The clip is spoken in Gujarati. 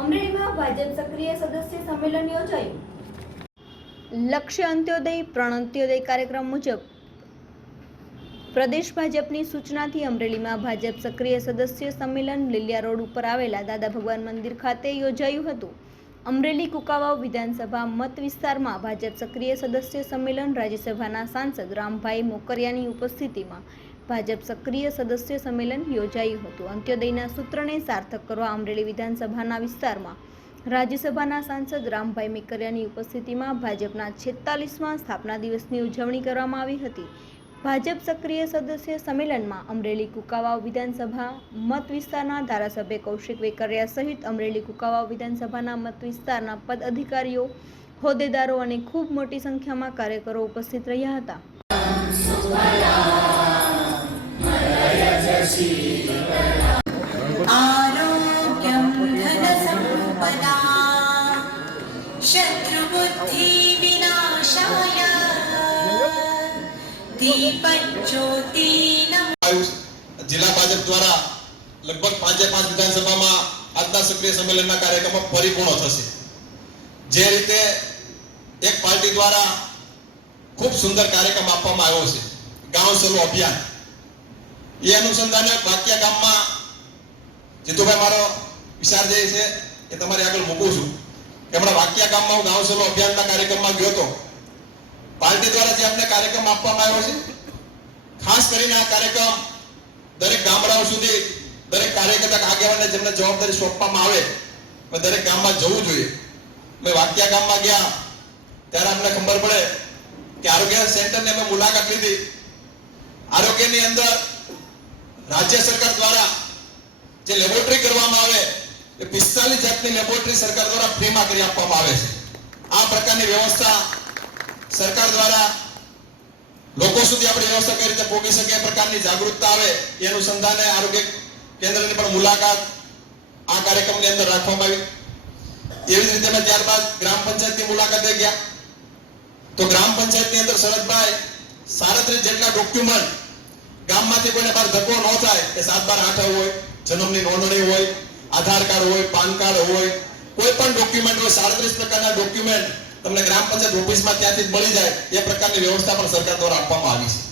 અમરેલીમાં ભાજપ સક્રિય સદસ્ય સંમેલન યોજાયું. લક્ષ્ય અંત્યોદય પ્રણંત્યોદય કાર્યક્રમ મુજબ પ્રદેશ ભાજપની સૂચનાથી અમરેલીમાં ભાજપ સક્રિય સદસ્ય સંમેલન લીલિયા રોડ ઉપર આવેલા દાદા ભગવાન મંદિર ખાતે યોજાયું હતું. અમરેલી કુકાવાવ વિધાનસભા મત વિસ્તારમાં ભાજપ સક્રિય સદસ્ય સંમેલન રાજ્યસભાના સાંસદ રામભાઈ મોકરિયાની ઉપસ્થિતિમાં ભાજપ સક્રિય સદસ્ય સંમેલન યોજાયું હતું. અંત્યોદયના સૂત્રને સાર્થક કરવા અમરેલી વિધાનસભાના વિસ્તારમાં રાજ્યસભાના સાંસદ રામભાઈ મેકરિયાની ઉપસ્થિતિમાં ભાજપના છેતાલીસમાં સ્થાપના દિવસની ઉજવણી કરવામાં આવી હતી. ભાજપ સક્રિય સદસ્ય સંમેલનમાં અમરેલી કુકાવાવ વિધાનસભા મત વિસ્તારના ધારાસભ્ય કૌશિક વેકરિયા સહિત અમરેલી કુકાવાવ વિધાનસભાના મત વિસ્તારના પદ અધિકારીઓ, હોદ્દેદારો અને ખૂબ મોટી સંખ્યામાં કાર્યકરો ઉપસ્થિત રહ્યા હતા. आरोग्यं धनसम्पदा शत्रुबुद्धिविनाशाय दीपज्योतीनम् આયુષ જિલ્લા ભાજપ દ્વારા લગભગ પાંચે પાંચ વિધાનસભામાં આજના સક્રિય સંમેલનના કાર્યક્રમો પરિપૂર્ણ થશે જે રીતે એક પાર્ટી દ્વારા ખૂબ સુંદર કાર્યક્રમ આપવામાં આવ્યો છે ગાંવ સલો અભિયાન એ અનુસંધાને વાક્યા ગામમાં જીતુભાઈ મારો વિચાર જે છે એ તમારી આગળ મૂકું છું. કે વાક્યા ગામમાં હું ગાંવ અભિયાનના કાર્યક્રમમાં ગયો હતો. પાર્ટી દ્વારા જે અમને કાર્યક્રમ આપવામાં આવ્યો છે, ખાસ કરીને આ કાર્યક્રમ દરેક ગામડાઓ સુધી દરેક કાર્યકર્તા આગેવાનને જેમને જવાબદારી સોંપવામાં આવે મેં દરેક ગામમાં જવું જોઈએ. મેં વાક્યા ગામમાં ગયા, ત્યારે અમને ખબર પડે કે આરોગ્ય સેન્ટરની અમે મુલાકાત લીધી. આરોગ્યની અંદર રાજ્ય સરકાર દ્વારા જે લેબોરેટરી કરવામાં આવે, એ પિસ્તાલીસ જાતની લેબોરેટરી સરકાર દ્વારા ફ્રીમાં કરી આપવામાં આવે છે. આ પ્રકારની વ્યવસ્થા સરકાર દ્વારા લોકો સુધી આપણે વ્યવસ્થા કઈ રીતે પહોંચી શકે, એ પ્રકારની જાગૃતતા આવે, એ અનુસંધાને આરોગ્ય કેન્દ્રની પણ મુલાકાત આ કાર્યક્રમની અંદર રાખવામાં આવી. એવી જ રીતે અમે ત્યારબાદ ગ્રામ પંચાયતની મુલાકાતે ગયા. તો ગ્રામ પંચાયતની અંદર શરદભાઈ સાડત્રીસ જેટલા ડોક્યુમેન્ટ ગામમાંથી કોઈને બાર ધક્કો ન થાય કે સાત બાર આઠ હોય, જન્મની નોંધણી હોય, આધાર કાર્ડ હોય, પાન કાર્ડ હોય, કોઈ પણ ડોક્યુમેન્ટ હોય, સાડત્રીસ પ્રકારના ડોક્યુમેન્ટ તમને ગ્રામ પંચાયત ઓફિસમાં ત્યાંથી મળી જાય, એ પ્રકારની વ્યવસ્થા પણ સરકાર દ્વારા આપવામાં આવી છે.